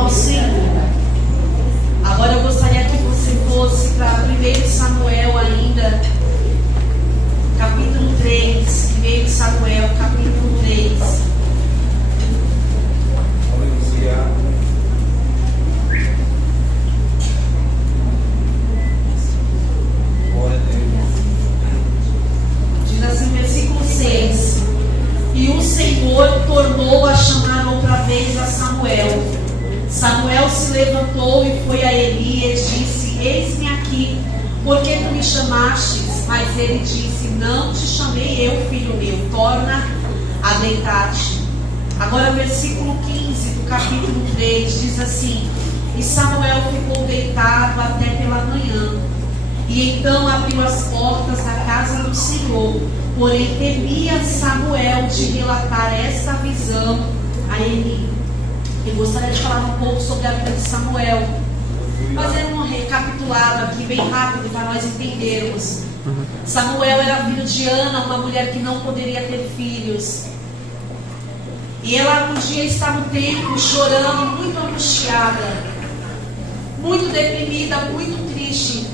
ao Senhor. Agora eu gostaria que você fosse para 1 Samuel ainda, capítulo 3. 1 Samuel, capítulo 3. Diz assim, versículo 6. E o Senhor tornou a chamar outra vez a Samuel. Samuel se levantou e foi a Eli e disse: Eis-me aqui, porque tu me chamastes? Mas ele disse: Não te chamei eu, filho meu, torna a deitar-te. Agora versículo 15 do capítulo 3 diz assim: E Samuel ficou deitado até pela manhã, e então abriu as portas da casa do Senhor. Porém temia Samuel de relatar esta visão a Eli. Eu gostaria de falar um pouco sobre a vida de Samuel, fazendo um recapitulado aqui bem rápido para nós entendermos. Samuel era filho de Ana, uma mulher que não poderia ter filhos. E ela um dia está no templo chorando, muito angustiada, muito deprimida, muito triste,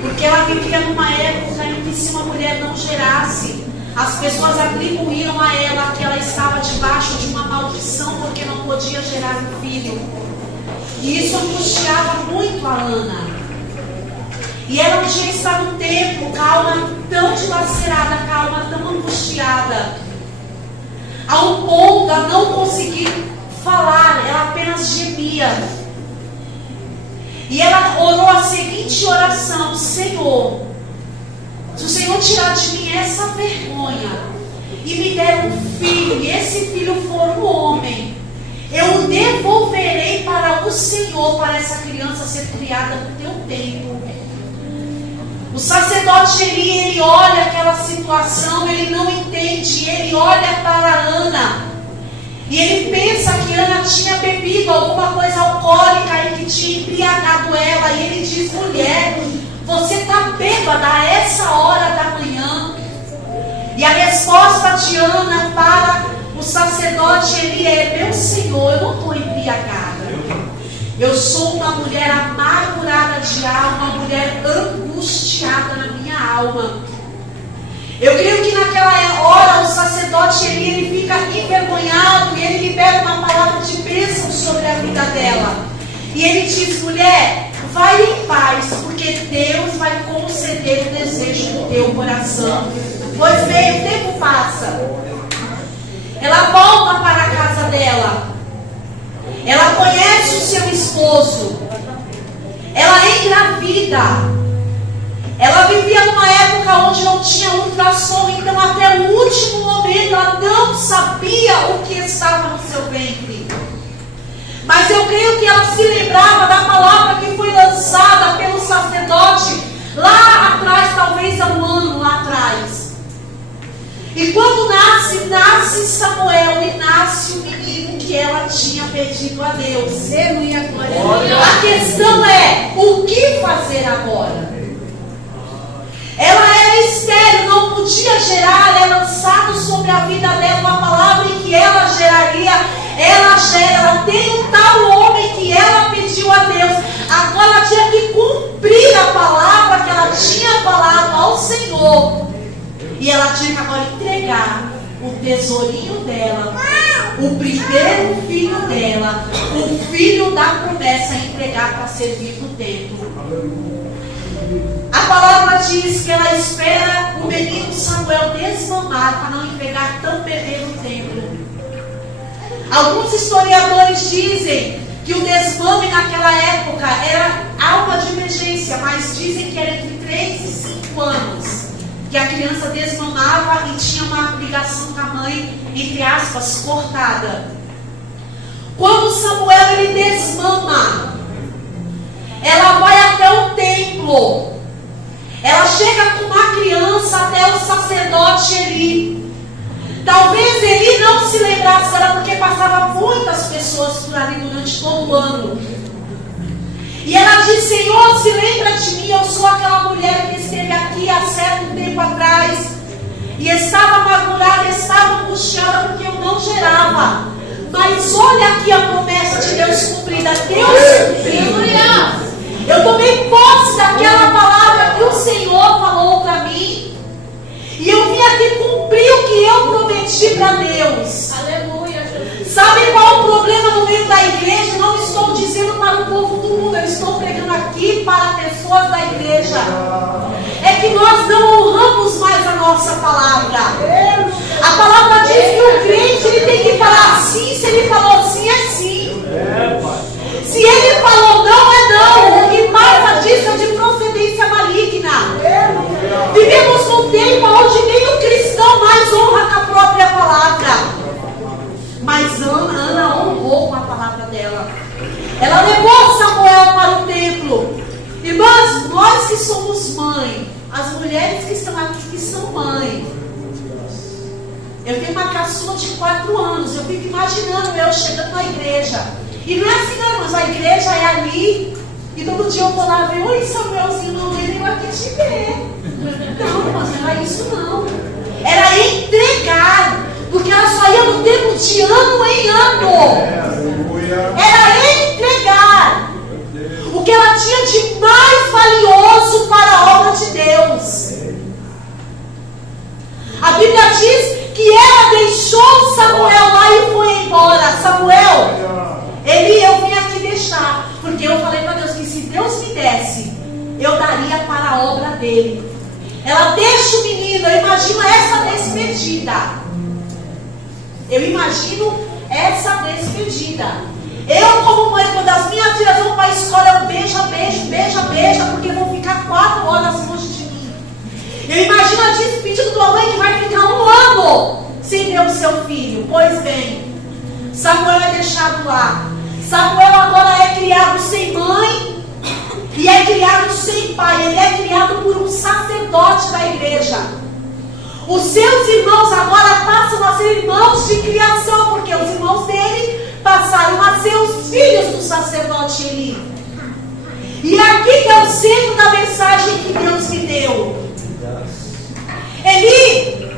porque ela vivia numa época em que, se uma mulher não gerasse, as pessoas atribuíram a ela que ela estava debaixo de uma maldição porque não podia gerar um filho. E isso angustiava muito a Ana. E ela um dia está no templo, com a alma tão dilacerada, com a alma tão angustiada, a um ponto a não conseguir falar, ela apenas gemia. E ela orou a seguinte oração: Senhor, se o Senhor tirar de mim essa vergonha e me der um filho, e esse filho for um homem, eu o devolverei para o Senhor, para essa criança ser criada no teu tempo. O sacerdote Eli, ele olha aquela situação, ele não entende, ele olha para Ana, e ele pensa que Ana tinha bebido alguma coisa alcoólica e que tinha embriagado ela, e ele diz: mulher, você está bêbada a essa hora da manhã? E a resposta de Ana para o sacerdote Eli é: meu Senhor, eu não estou embriagada. Eu sou uma mulher amargurada de alma, uma mulher angustiada na minha alma. Eu creio que naquela hora o sacerdote Eli, ele fica envergonhado e ele libera uma palavra de bênção sobre a vida dela. E ele diz: mulher, vai em paz, porque Deus vai conceder o desejo do teu coração. Pois bem, o tempo passa. Ela volta para a casa dela. Ela conhece o seu esposo. Ela engravida. Ela vivia numa época onde não tinha ultrassom, então até o último momento ela não sabia o que estava no seu ventre. Mas eu creio que ela se lembrava da palavra que foi lançada pelo sacerdote lá atrás, talvez há um ano lá atrás. E quando nasce Samuel e nasce o menino que ela tinha pedido a Deus. A questão é: o que fazer agora? Ela era estéril, não podia gerar, é lançado sobre a vida dela uma palavra em que ela geraria. Ela gera, ela tem um tal homem que ela pediu a Deus. Agora ela tinha que cumprir a palavra que ela tinha falado ao Senhor. E ela tinha que agora entregar o tesourinho dela, o primeiro filho dela, o filho da promessa, entregar para servir no templo. A palavra diz que ela espera o menino Samuel desmamar para não entregar tão bebê no templo. Alguns historiadores dizem que o desmame naquela época era algo de emergência, mas dizem que era entre 3 e 5 anos que a criança desmamava e tinha uma ligação com a mãe, entre aspas, cortada. Quando Samuel ele desmama, ela vai até o templo. Ela chega com uma criança até o sacerdote Eli. Talvez Eli não se lembrasse dela, porque passava muitas pessoas por ali durante todo o ano. E ela diz: Senhor, se lembra de mim, eu sou aquela mulher que esteve aqui há certo tempo atrás e estava amargurada, estava angustiada porque eu não gerava. Mas olha aqui a promessa de Deus Deus cumprida. Deus cumpriu. Eu tomei posse daquela palavra que o Senhor falou para mim. E eu vim aqui cumprir o que eu prometi para Deus. Aleluia, Jesus. Sabe qual é o problema no meio da igreja? Não estou dizendo para o povo do mundo, eu estou pregando aqui para pessoas da igreja. É que nós não honramos mais a nossa palavra. A palavra diz que o crente ele tem que falar sim. Se ele falou sim, é sim. Se ele falou não, é não. O que passa disso é de procedência maligna. Vivemos num tempo onde nem o cristão mais honra com a própria palavra. Mas Ana honrou com a palavra dela. Ela levou Samuel para o templo. Irmãs, nós que somos mãe, as mulheres que estão aqui que são mães. Eu tenho uma caçula de 4 anos. Eu fico imaginando eu chegando na igreja. E não é assim, não, irmãs. A igreja é ali. E todo dia eu vou lá ver. Oi, Samuelzinho, não veio aqui te ver. Não, irmãs, não era isso não. Era entregar. Porque ela só ia no tempo de ano em ano. Era entregar o que ela tinha de mais valioso para a obra de Deus. A Bíblia diz que ela deixou Samuel lá e foi embora. Samuel, eu vim aqui deixar, porque eu falei para Deus que se Deus me desse, eu daria para a obra dele. Ela deixa o menino. Eu imagino essa despedida. Eu, como mãe, quando as minhas filhas vão para a escola, eu beija, porque vão ficar 4 horas longe de mim. Eu imagino a despedida de uma mãe que vai ficar 1 ano sem ver o seu filho. Pois bem, Samuel é deixado lá. Samuel agora é criado sem mãe e é criado sem pai. Ele é criado por um sacerdote da igreja. Os seus irmãos agora passam a ser irmãos de criação, porque os irmãos dele passaram a ser os filhos do sacerdote Eli. E aqui que é o centro da mensagem que Deus me deu. Ele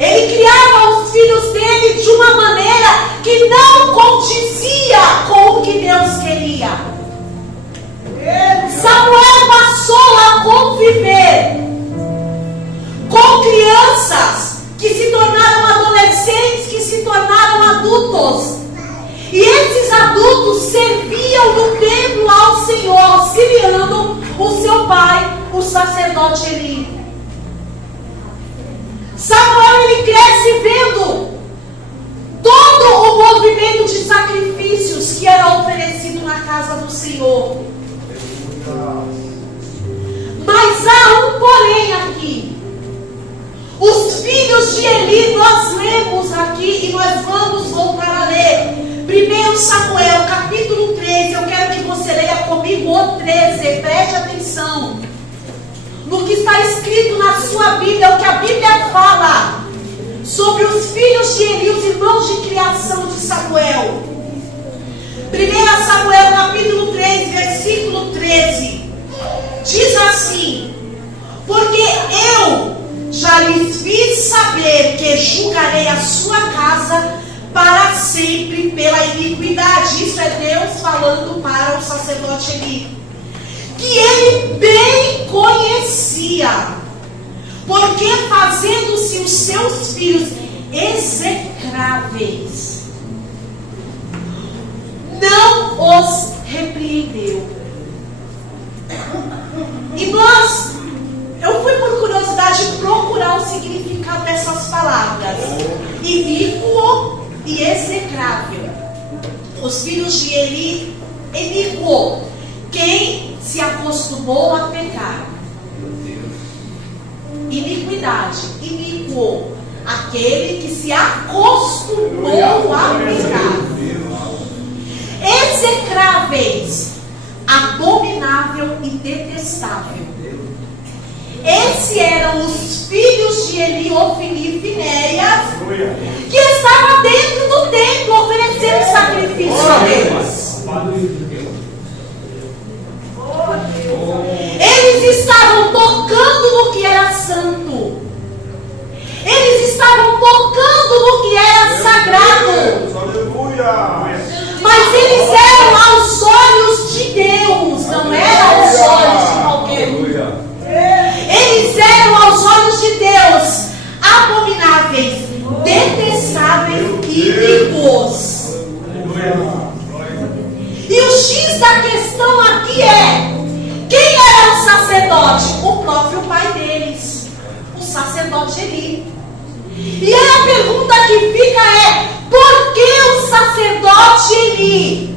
criava os filhos dele de uma maneira que não condizia com o que Deus queria. Samuel passou a conviver com crianças que se tornaram adolescentes, que se tornaram adultos. E esses adultos serviam no templo ao Senhor, auxiliando o seu pai, o sacerdote Eli. Samuel, ele cresce vendo todo o movimento de sacrifícios que era oferecido na casa do Senhor. Mas há um porém aqui. Os filhos de Eli, nós lemos aqui e nós vamos voltar a ler. 1 Samuel, capítulo 13. Eu quero que você leia comigo o 13. Preste atenção no que está escrito na sua Bíblia, o que a Bíblia fala sobre os filhos de Eli, os irmãos de criação de Samuel. 1 Samuel, capítulo 3, versículo 13. Diz assim: porque eu já lhes fiz saber que julgarei a sua casa para sempre pela iniquidade. Isso é Deus falando para o sacerdote Eli, que ele bem conhecia, porque fazendo-se os seus filhos execráveis, não os repreendeu. E eu fui por curiosidade procurar o significado dessas palavras: iníquo e execrável. Os filhos de Eli, iníquo, quem se acostumou a pecar. Iniquidade, iníquo, aquele que se acostumou a pecar. Execráveis, abominável e detestável. Esses eram os filhos de Eli, Ofni e Finéias, que estavam dentro do templo oferecendo sacrifício a Deus. Eles estavam tocando no que era santo. Eles estavam tocando no que era sagrado. Mas eles eram aos olhos de Deus, não eram aos olhos de qualquer um. Eles eram aos olhos de Deus abomináveis, detestáveis e impuros. E o X da questão aqui é: quem era o sacerdote? O próprio pai deles, o sacerdote Eli. E aí a pergunta que fica é: por que o sacerdote Eli,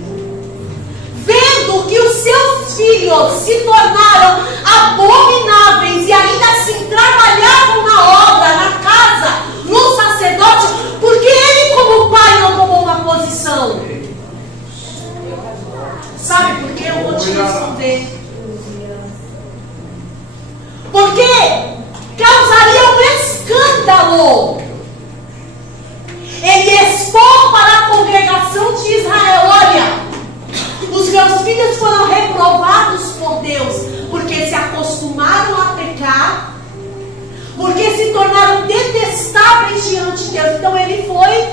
vendo que os seus filhos se tornaram abomináveis e ainda assim trabalhavam na obra, na casa, no sacerdote, porque ele como pai não tomou uma posição? Sabe por quê? Eu vou te responder. Porque causaria um escândalo ele expor para a congregação de Israel: olha, os meus filhos foram reprovados por Deus, porque se acostumaram a pecar, porque se tornaram detestáveis diante de Deus. Então ele foi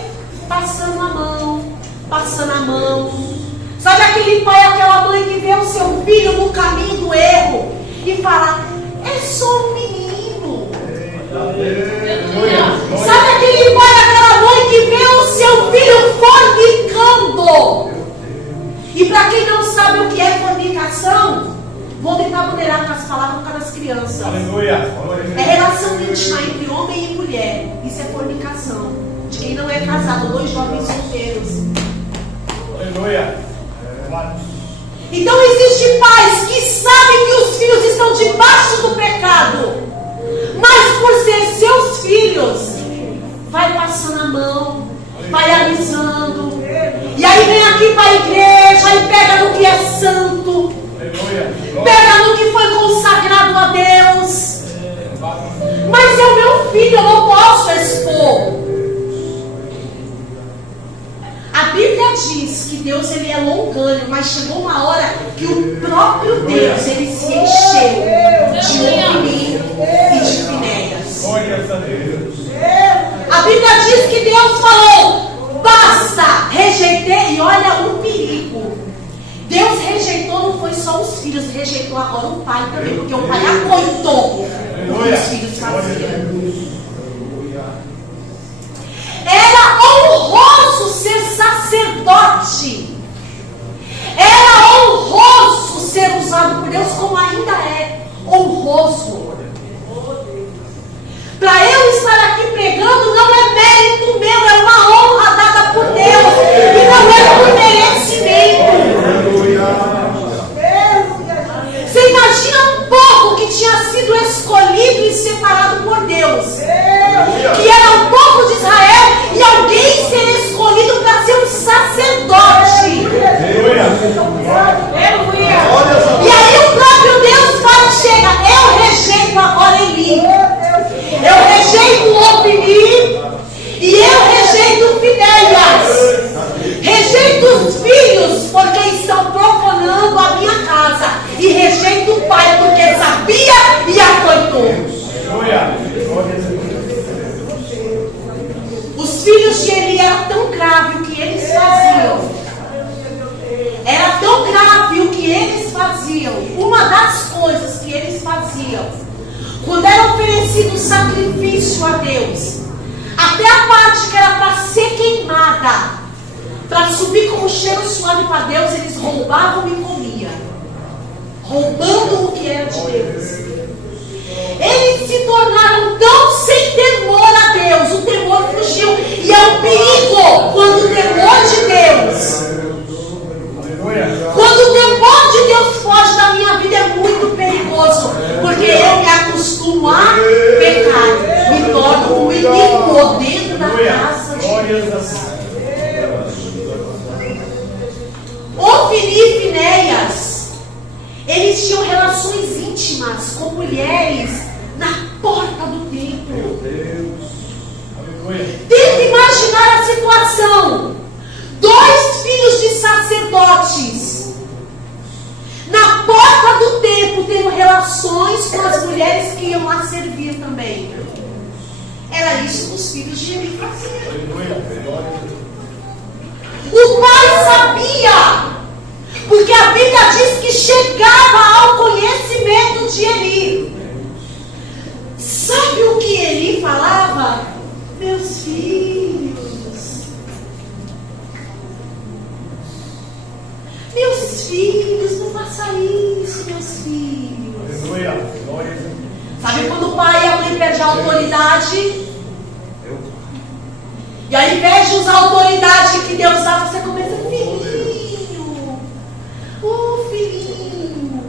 passando a mão, passando a mão. Sabe aquele pai, aquela mãe que vê o seu filho no caminho do erro e fala: é só um menino. Sabe aquele pai, aquela mãe que vê o seu filho fornicando? E para quem não sabe o que é fornicação, vou tentar moderar com as palavras por causa das crianças. É relação íntima entre homem e mulher. Isso é fornicação. De quem não é casado, dois jovens solteiros. Então existem pais que sabem que os filhos estão debaixo do pecado, mas por ser seus filhos, vai passando a mão, vai avisando, e aí vem aqui para a igreja e pega no que é santo, pega no que foi consagrado a Deus. Mas é o meu filho, eu não posso expor. A Bíblia diz que Deus ele é longânimo, mas chegou uma hora que o próprio Deus ele se encheu de Ofni e de Finéias. A Bíblia diz que Deus falou: basta, rejeitei. E olha o perigo. Deus rejeitou, não foi só os filhos, rejeitou agora o pai também, porque o pai acoitou o que os filhos faziam. Era honroso ser sacerdote. Era honroso ser usado por Deus, como ainda é honroso. Para eu estar aqui pregando não é mérito meu, é uma honra dada por Deus. E não é por merecimento. Você imagina um povo que tinha sido escolhido e separado por Deus, que era o povo de Israel, e alguém ser escolhido para ser um sacerdote. E aí o próprio Deus vai chegar: eu rejeito agora Eli, eu rejeito o Ofni e eu rejeito Finéias. Rejeito os filhos porque estão profanando a minha casa, e rejeito o pai porque sabia e acoitou. Os filhos de Eli eram tão grave o que eles faziam. Era tão grave o que eles faziam. Uma das coisas que eles faziam, quando era oferecido sacrifício a Deus, até a parte que era para ser queimada, para subir com um cheiro suave para Deus, eles roubavam e comiam, roubando o que era de Deus. Eles se tornaram tão sem temor a Deus, o temor fugiu. E é um perigo quando o temor de Deus, quando o temor de Deus foge da minha vida, é muito perigoso, porque eu me acostumo a pecar, me torno um inimigo dentro da casa de Deus. Ofni e Finéias, eles tinham relações íntimas com mulheres na porta do templo. Tenta imaginar a situação: dois filhos de sacerdotes na porta do templo tendo relações com as mulheres que iam lá servir também. Era isso que os filhos de Eli faziam. O pai sabia meus filhos, não faça isso, meus filhos. Aleluia. Glória a Deus. Sabe quando o pai e a mãe perdem a autoridade? E ao invés de usar a autoridade que Deus dá, você começa, filhinho. Filhinho.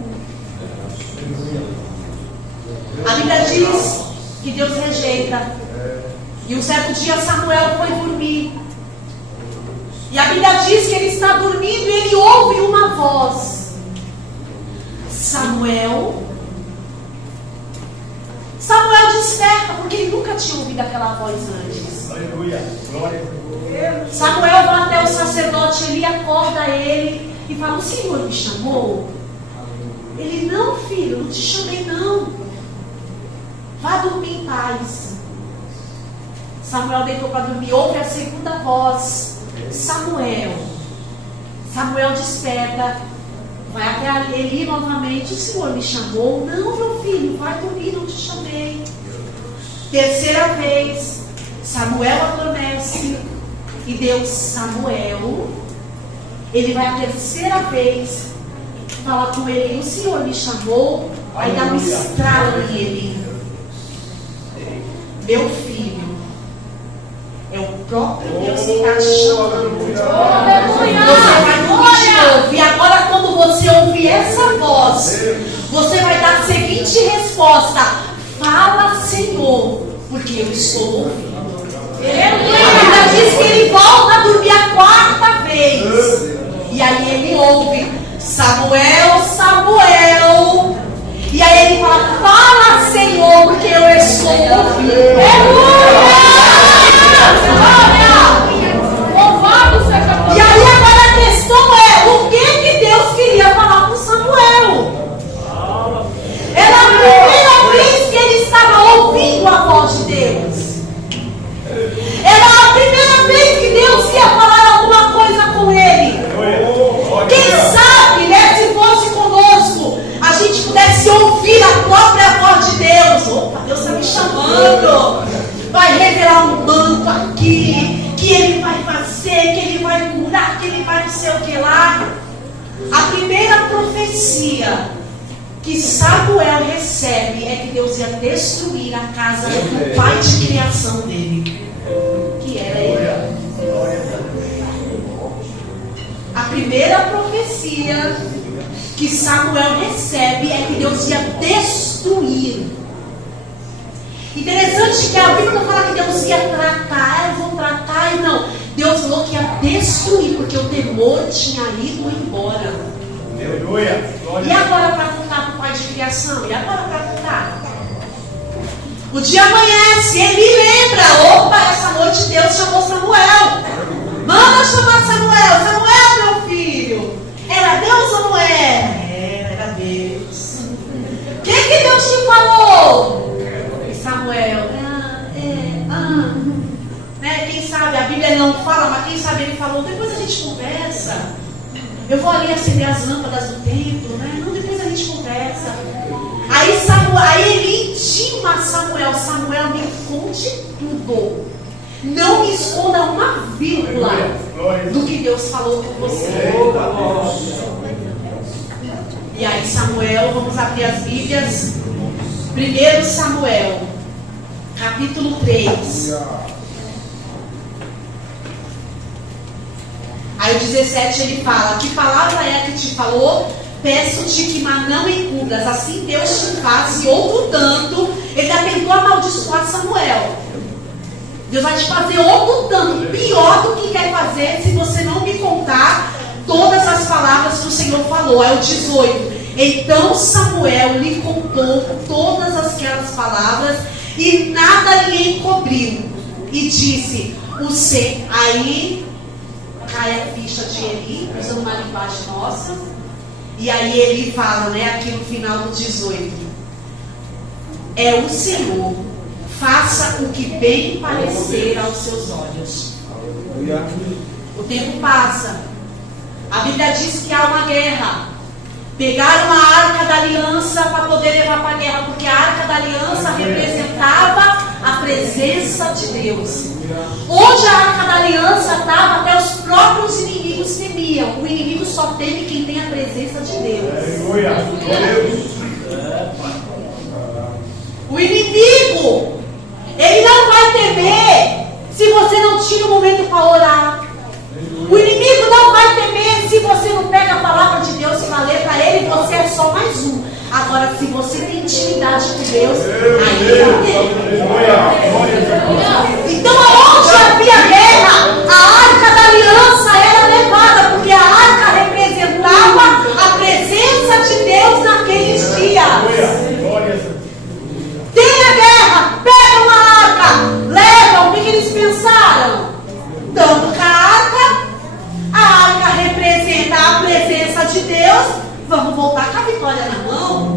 A Bíblia diz que Deus rejeita. E um certo dia Samuel foi dormir. E a Bíblia diz que ele está dormindo e ele ouve uma voz. Samuel desperta, porque ele nunca tinha ouvido aquela voz antes. Aleluia. Glória a Deus. Samuel vai até o sacerdote, ele acorda ele e fala: o Senhor me chamou? Ele: não, filho, não te chamei não. Vá dormir em paz. Samuel deitou para dormir, ouve a segunda voz. Samuel desperta, vai até Eli novamente. O Senhor me chamou? Não, meu filho, vai dormir, não te chamei. Terceira vez, Samuel adormece e Deus, Samuel, ele vai a terceira vez, fala com ele: o Senhor me chamou? Aí dá um estralo em ele: meu filho, é o próprio Deus que está te chamando. Você vai dormir de novo. E agora, quando você ouvir essa voz, você vai dar a seguinte resposta: fala, Senhor, porque eu estou ouvindo. A Bíblia diz que ele volta a dormir a quarta vez. E aí ele ouve: Samuel, Samuel. E aí ele fala: fala, Senhor, porque eu estou ouvindo. E aí agora a questão é: o que Deus queria falar com Samuel? Era a primeira vez que ele estava ouvindo a voz de Deus. Era a primeira vez que Deus ia falar alguma coisa com ele. Quem sabe, né, se fosse conosco, a gente pudesse ouvir a própria voz de Deus. Opa, Deus está me chamando. Vai revelar um manto aqui, que ele vai fazer, que ele vai curar, que ele vai não sei o que lá. A primeira profecia que Samuel recebe é que Deus ia destruir a casa do pai de criação dele, que era ele. A primeira profecia que Samuel recebe é que Deus ia destruir. Interessante que a Bíblia não fala que Deus ia tratar, eu vou tratar, e não. Deus falou que ia destruir, porque o temor tinha ido embora. Aleluia. E agora para contar para o pai de criação? E agora para contar? O dia amanhece, ele lembra: opa, essa noite Deus chamou Samuel. Manda chamar Samuel. Samuel, meu filho. Era Deus ou não era? Era Deus. O que Deus te falou? Samuel, né? Quem sabe, a Bíblia não fala, mas quem sabe ele falou: depois a gente conversa. Eu vou ali acender as lâmpadas do templo, né? Não, depois a gente conversa. Aí ele intima Samuel: Samuel, me conte tudo. Não me esconda uma vírgula do que Deus falou com você. E aí Samuel, vamos abrir as Bíblias. 1 Samuel, capítulo 3. Aí o 17 ele fala: que palavra é que te falou? Peço-te que não encubras, assim Deus te faz. E outro tanto, ele já tentou amaldiçoar Samuel. Deus vai te fazer outro tanto, pior do que quer fazer, se você não me contar todas as palavras que o Senhor falou. É o 18. Então Samuel lhe contou todas aquelas palavras e nada lhe encobriu. E disse: aí cai a ficha de Eli, usando uma linguagem nossa. E aí ele fala, né, aqui no final do 18: é o Senhor, faça o que bem parecer aos seus olhos. O tempo passa. A Bíblia diz que há uma guerra. Pegaram a Arca da Aliança para poder levar para a guerra, porque a Arca da Aliança representava a presença de Deus. Onde a Arca da Aliança estava, até os próprios inimigos temiam. O inimigo só teme quem tem a presença presença de Deus. Aleluia. O inimigo, ele não vai temer se você não tira um momento para orar. O inimigo não vai temer se você não pega a palavra de Deus para ler para ele, você é só mais um. Agora, se você tem intimidade com Deus, aí ele vai ter. Então, aonde havia guerra, a arca da aliança era levada, porque a arca representava a presença de Deus naqueles dias. Tem a guerra, pega uma arca, levam. O que eles pensaram? Dando com a arca representa a presença de Deus, vamos voltar com a vitória na mão.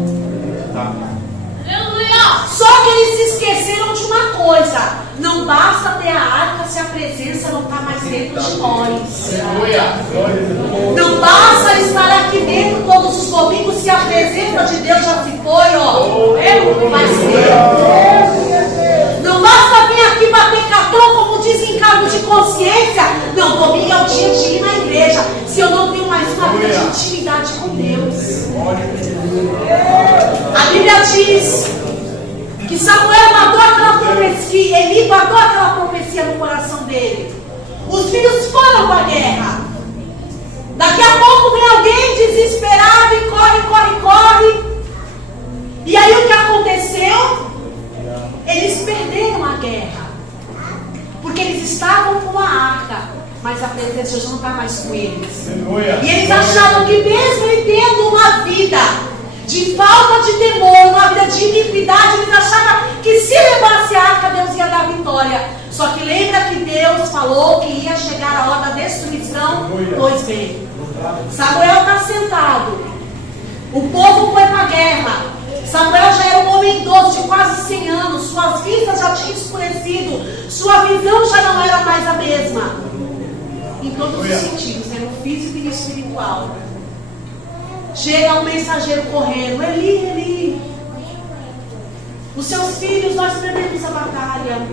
Só que eles se esqueceram de uma coisa: não basta ter a arca se a presença não está mais dentro de nós. Não basta estar aqui dentro todos os domingos se a presença de Deus já se foi, ó. Vai ser. Não basta vir aqui bater cartão, como diz em cargo de consciência. Não, domingo é o dia de ir na igreja. Se eu não tenho mais uma vida de intimidade com Deus. A Bíblia diz que Samuel guardou aquela profecia, Eli guardou aquela profecia no coração dele. Os filhos foram para a guerra. Daqui a pouco vem alguém desesperado e corre. E aí o que aconteceu? Eles perderam a guerra. Porque eles estavam com a arca, mas a presença de Deus não está mais com eles. E eles achavam que mesmo ele tendo uma vida de falta de temor, uma vida de iniquidade, eles achavam que se levasse a arca, Deus ia dar vitória. Só que lembra que Deus falou que ia chegar a hora da destruição? Pois bem, Samuel está sentado, o povo foi para a guerra. Samuel já era um homem idoso de quase 100 anos, suas vistas já tinham escurecido, sua visão já não era mais a mesma, em todos os sentidos, no físico e no espiritual. Chega um mensageiro correndo: Eli, os seus filhos, nós perdemos a batalha,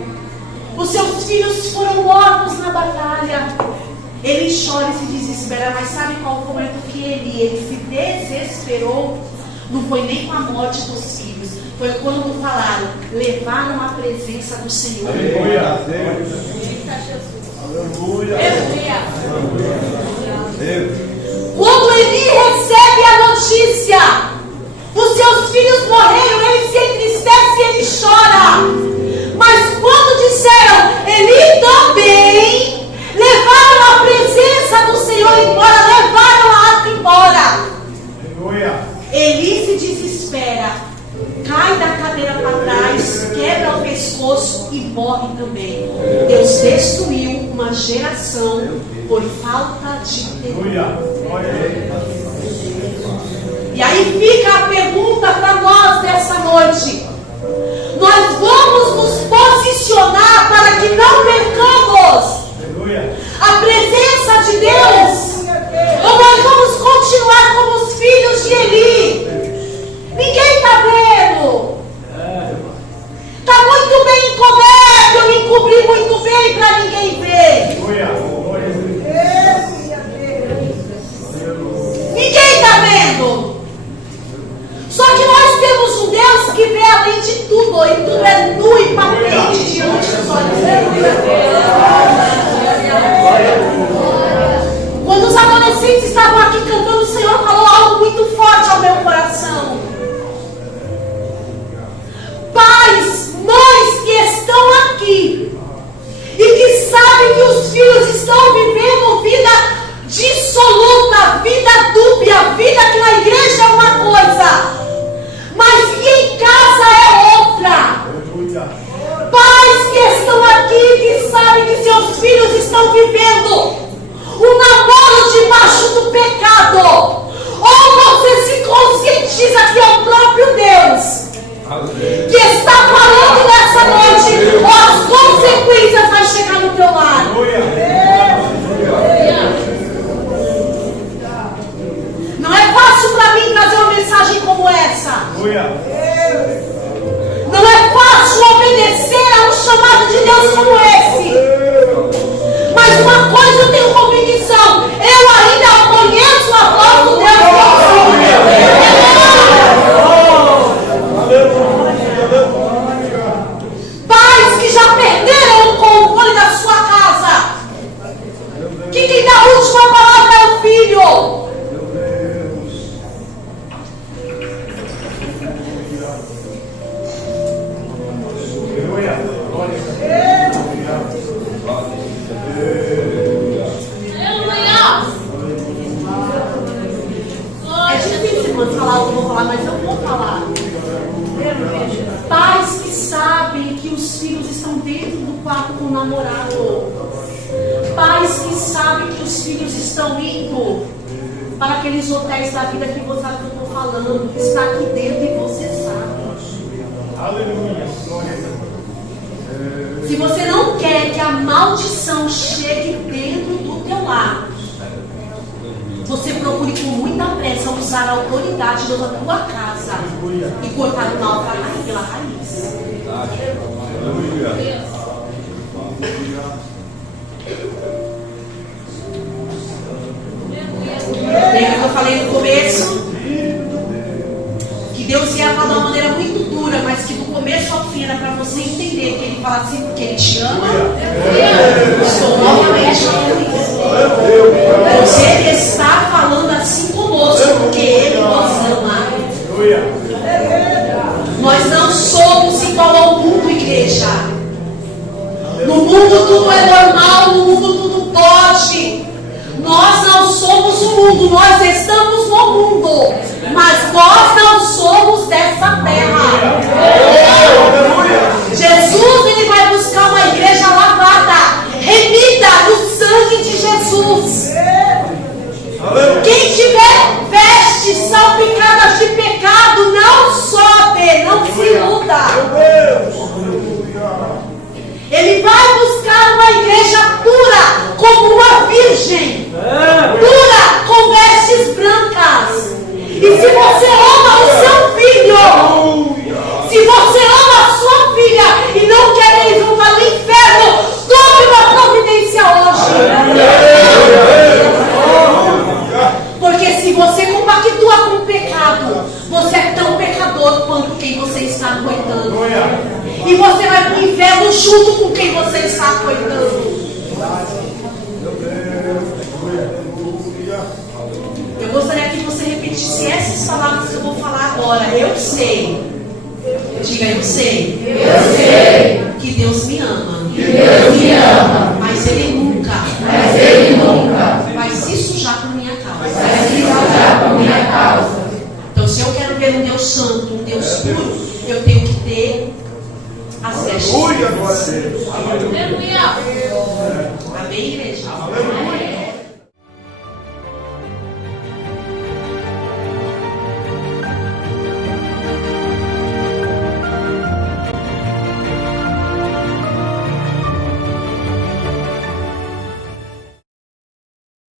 os seus filhos foram mortos na batalha. Ele chora e se desespera, mas sabe qual foi o momento que ele se desesperou? Não foi nem com a morte dos filhos, foi quando falaram: levaram a presença do Senhor. Aleluia. Quando Eli recebe a notícia, os seus filhos morreram, ele se entristece e ele chora. Mas quando disseram: Eli também, levaram a presença do Senhor embora, levaram a arca embora. Eli se desespera, cai da cadeira para trás, quebra o pescoço e morre também. Deus destruiu uma geração por falta de temor. E aí fica a pergunta para nós dessa noite: nós vamos nos posicionar para que não percamos a presença de Deus? Ou nós vamos continuar como os filhos de Eli? Ninguém está vendo. Está muito bem encoberto, eu me encobri muito bem para ninguém ver. Ninguém está vendo. Só que nós temos um Deus que vê além de tudo, e tudo é nu e patente diante dos olhos dele. Quando os adolescentes estavam aqui cantando, o Senhor falou algo muito forte ao meu coração. Pais, mães que estão aqui e que sabem que os filhos estão vivendo vida dissoluta, vida dúbia, vida que na igreja é uma coisa, mas que em casa é outra. Pais que estão aqui que sabem que seus filhos estão vivendo um namoro debaixo do pecado, ou você se conscientiza que é o próprio Deus que está falando nessa noite, ou as consequências vão chegar no teu lar. Não é fácil para mim trazer uma mensagem como essa. Não é fácil obedecer a um chamado de Deus como esse. Mas uma coisa eu tenho convicção: eu ainda conheço a voz do Deus que eu sou. alto, eu vou falar, mas eu vou falar. Pais que sabem que os filhos estão dentro do quarto com o namorado. Pais que sabem que os filhos estão indo para aqueles hotéis da vida que você sabe que eu estou falando, que está aqui dentro e você sabe. Aleluia. Se você não quer que a maldição chegue dentro do teu lar, você procure com muita pressa usar a autoridade da tua casa e cortar o mal pela raiz. Aleluia. Lembra que eu falei no começo? Que Deus ia falar de uma maneira muito dura, mas que do começo ao fim era para você entender que Ele fala assim porque Ele te ama. Estou novamente falando isso. Você está falando assim conosco porque Ele nos ama. Nós não somos igual ao mundo, igreja. No mundo tudo é normal, no mundo tudo pode. Nós não somos o mundo, nós estamos no mundo, mas nós não somos dessa terra. Jesus, Ele vai buscar uma igreja lavada, remida no sangue de Jesus. Quem tiver vestes salpicadas de pecado, não sobe, não se iluda. Ele vai buscar uma igreja pura, como uma virgem, pura, com vestes brancas. E se você ama o seu filho, se você ama a sua filha e não quer que eles vão para o inferno, tome uma providência hoje. Porque se você compactua com o pecado, você é tão pecador quanto quem você está coitando. E você vai para o inferno junto com quem você está coitando. Eu gostaria que você repetisse essas palavras que eu vou falar agora. Eu sei. Diga, eu sei. Eu sei. Que Deus me ama. Que Deus me ama. Mas Ele nunca. Vai se sujar por minha causa. Então, se eu quero ver um Deus santo, um Deus puro, eu tenho que ter as vestes. Aleluia. Amém, igreja?